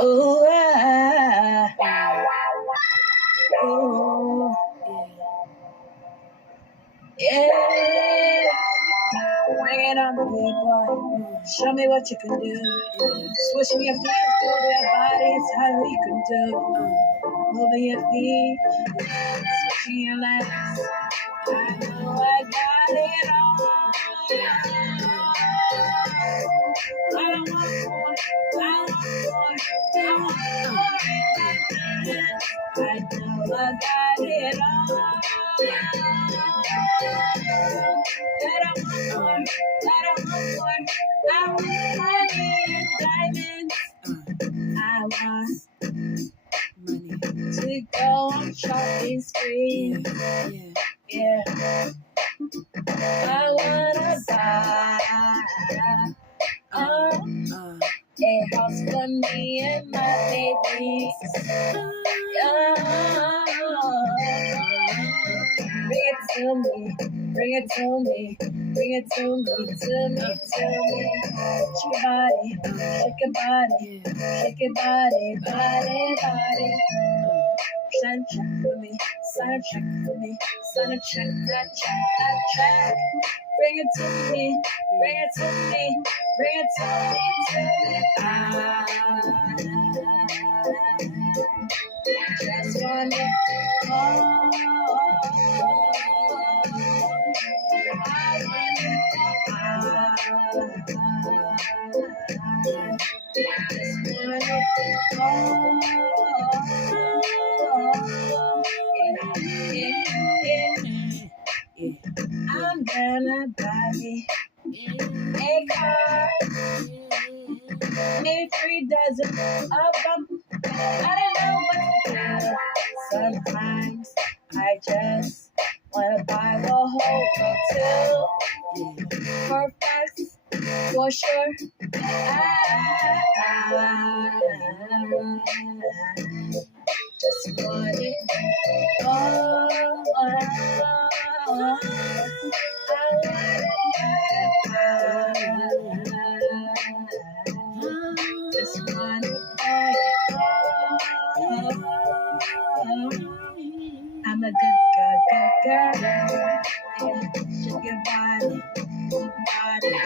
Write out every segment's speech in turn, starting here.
Oh, oh, yeah. Bring it on the beat, boy. Show me what you can do. Swishing your feet through their bodies, how you can do. Moving your feet, switching your legs. I know I got it all. I don't want more, I want more, I want more. I know I got it all. I don't want more, I don't want more. I want money and diamonds. I want money to go on shopping spree. Yeah. I wanna buy a house for me and my babies. Bring it to me, bring it to me, bring it to me, to me. Shake your body, shake your body, body. Sunshine for me, sunshine for me, sunshine, that track. Bring it to me, bring it to me, bring it to me. I just want it all. I want it all. Just want it all. I'm gonna buy me a car, maybe 3 dozen of them. I don't know what to do. Sometimes I just wanna buy the whole world too. For facts, for sure. I just want it all. Just want to buy it all. I'm a good girl. Yeah. Shake your body, to back your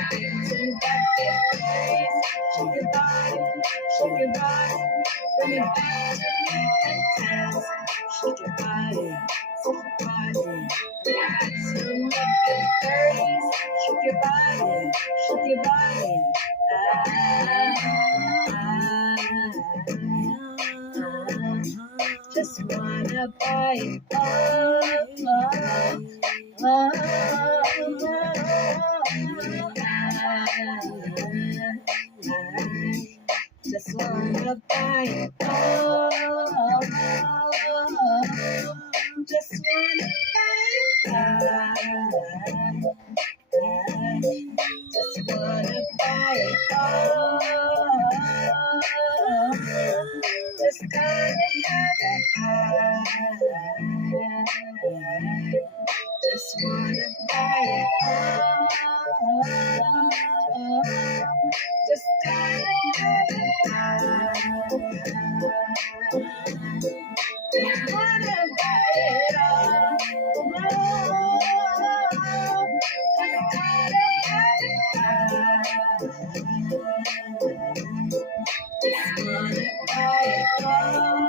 shake your body, bring it back to me and dance. Shake your body, bring it back to me and 30s. Shake your body, just wanna buy it all. Just wanna buy it all. Just wanna buy it all. Just wanna buy it all. Just gotta have it all. Just wanna buy it all. Just gotta have it all. Just wanna buy it all. Just gotta have it all. Just wanna buy it all.